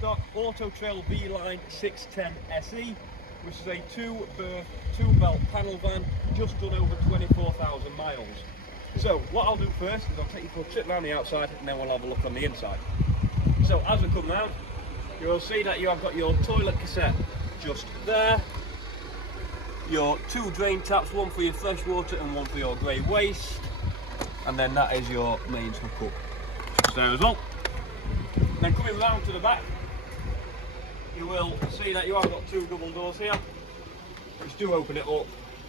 stock Autotrail V-Line 610 SE, which is a 2-berth, 2-belt panel van, just done over 24,000 miles. So what I'll do first is I'll take you for a trip around the outside and then we'll have a look on the inside. So as we come round, you will see that you have got your toilet cassette just there, your 2 drain taps, one for your fresh water and one for your grey waste, and then that is your mains hookup just there as well. Then coming round to the back, you will see that you have got 2 double doors here, which do open it up,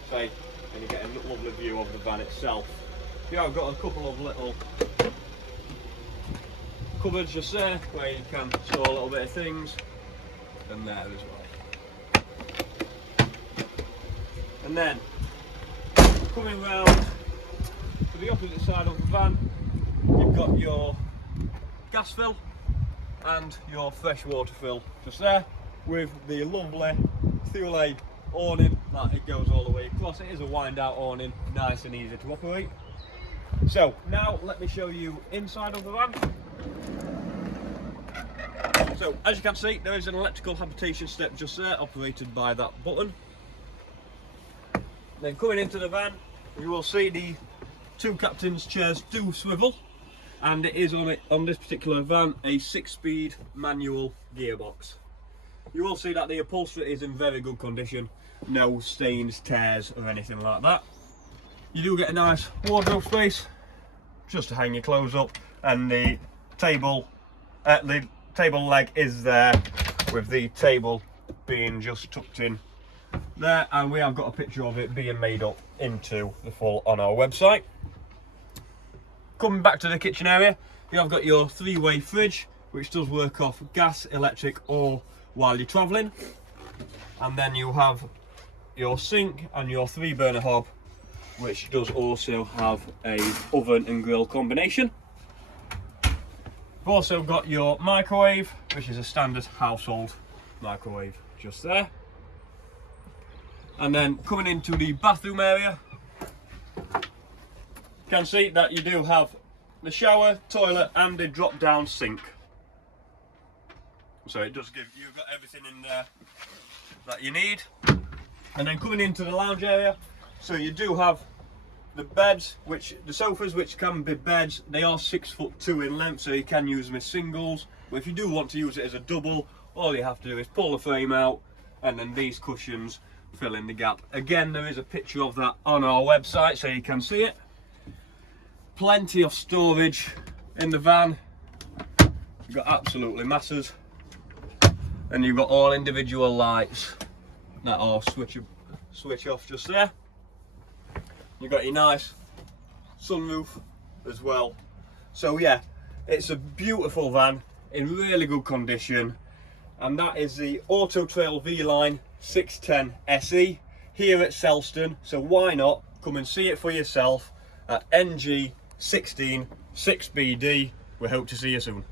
say, and you get a lovely view of the van itself. You have got a couple of little cupboards just there, where you can store a little bit of things, and there as well. And then, coming round to the opposite side of the van, you've got your gas fill and your fresh water fill just there, with the lovely Thule awning that it goes all the way across. It is a wind out awning, nice and easy to operate. So now let me show you inside of the van. So as you can see, there is an electrical habitation step just there, operated by that button. Then coming into the van, you will see the 2 captain's chairs do swivel, and it is on this particular van a 6-speed manual gearbox. You will see that the upholstery is in very good condition, no stains, tears or anything like that. You do get a nice wardrobe space just to hang your clothes up, and the table leg is there, with the table being just tucked in there, and we have got a picture of it being made up into the full on our website. Coming back to the kitchen area, you have got your 3-way fridge, which does work off gas, electric, or while you're travelling. And then you have your sink and your 3-burner hob, which does also have a oven and grill combination. You've also got your microwave, which is a standard household microwave just there. And then coming into the bathroom area, you can see that you do have the shower, toilet and a drop down sink. So it does give, you've got everything in there that you need. And then coming into the lounge area, so you do have the beds, the sofas, which can be beds. They are 6'2" in length, so you can use them as singles. But if you do want to use it as a double, all you have to do is pull the frame out, and then these cushions fill in the gap. Again, there is a picture of that on our website, so you can see it. Plenty of storage in the van. You've got absolutely masses, and you've got all individual lights that are switch off just there. You've got your nice sunroof as well. So yeah, it's a beautiful van in really good condition, and that is the Autotrail V-Line 610 SE here at Selston. So why not come and see it for yourself at NG 16 6BD. We hope to see you soon.